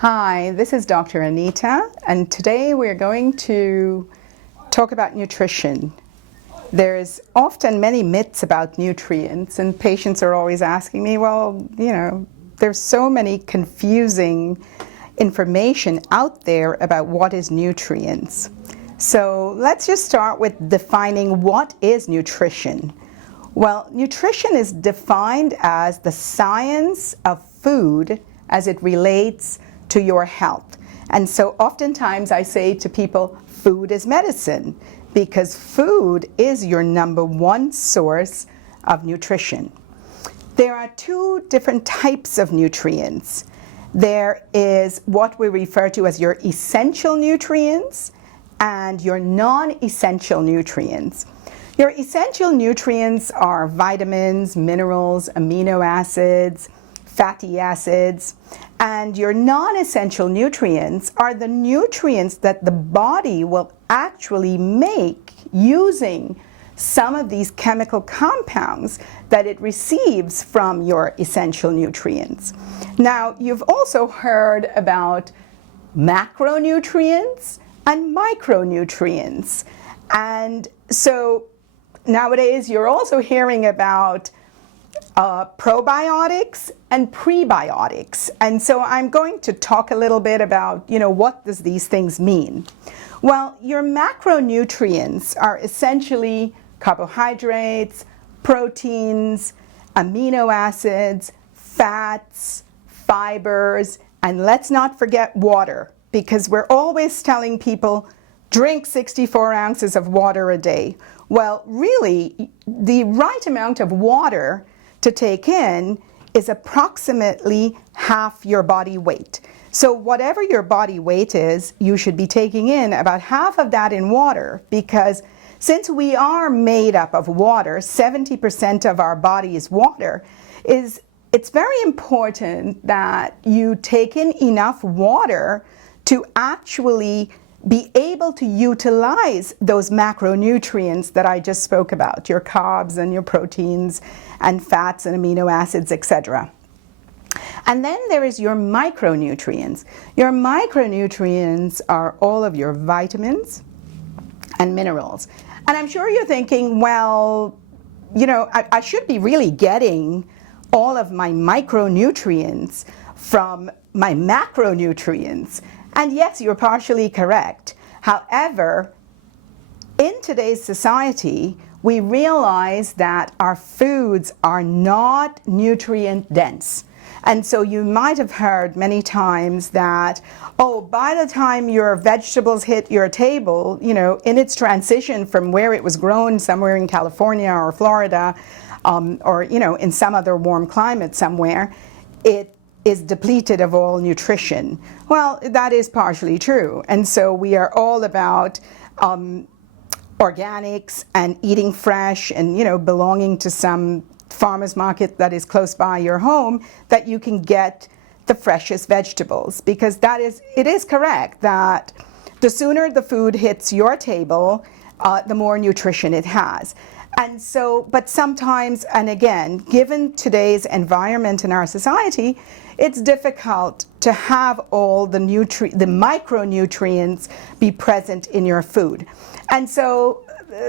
Hi, this is Dr. Anita, and today we're going to talk about nutrition. There's often many myths about nutrients, and patients are always asking me, there's so many confusing information out there about what is nutrients. So let's just start with defining what is nutrition. Well, nutrition is defined as the science of food as it relates to your health. And so oftentimes I say to people, food is medicine, because food is your number one source of nutrition. There are two different types of nutrients. There is what we refer to as your essential nutrients and your non-essential nutrients. Your essential nutrients are vitamins, minerals, amino acids, fatty acids, and your non-essential nutrients are the nutrients that the body will actually make using some of these chemical compounds that it receives from your essential nutrients. Now, you've also heard about macronutrients and micronutrients. And so nowadays you're also hearing about probiotics and prebiotics. And so I'm going to talk a little bit about, what does these things mean? Well, your macronutrients are essentially carbohydrates, proteins, amino acids, fats, fibers, and let's not forget water, because we're always telling people, drink 64 ounces of water a day. Well, really, the right amount of water to take in is approximately half your body weight. So whatever your body weight is, you should be taking in about half of that in water, because since we are made up of water, 70% of our body is water, it's very important that you take in enough water to actually be able to utilize those macronutrients that I just spoke about, your carbs and your proteins and fats and amino acids, etc. And then there is your micronutrients. Your micronutrients are all of your vitamins and minerals. And I'm sure you're thinking, well, I should be really getting all of my micronutrients from my macronutrients. And yes, you're partially correct. However, in today's society, we realize that our foods are not nutrient dense. And so you might have heard many times that, by the time your vegetables hit your table, in its transition from where it was grown somewhere in California or Florida, or in some other warm climate somewhere, it is depleted of all nutrition. Well, that is partially true. And so we are all about organics and eating fresh and, belonging to some farmer's market that is close by your home, that you can get the freshest vegetables. Because it is correct that the sooner the food hits your table, the more nutrition it has. And so, but sometimes, and again, given today's environment in our society, it's difficult to have all the micronutrients be present in your food. And so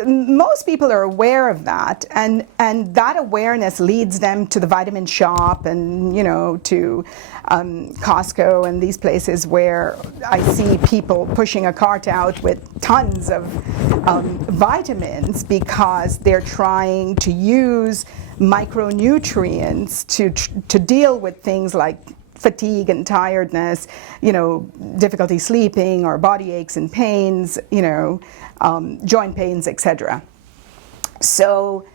most people are aware of that, and that awareness leads them to the vitamin shop and to Costco and these places where I see people pushing a cart out with tons of vitamins, because they're trying to use micronutrients to deal with things like fatigue and tiredness, difficulty sleeping, or body aches and pains, joint pains, etc. So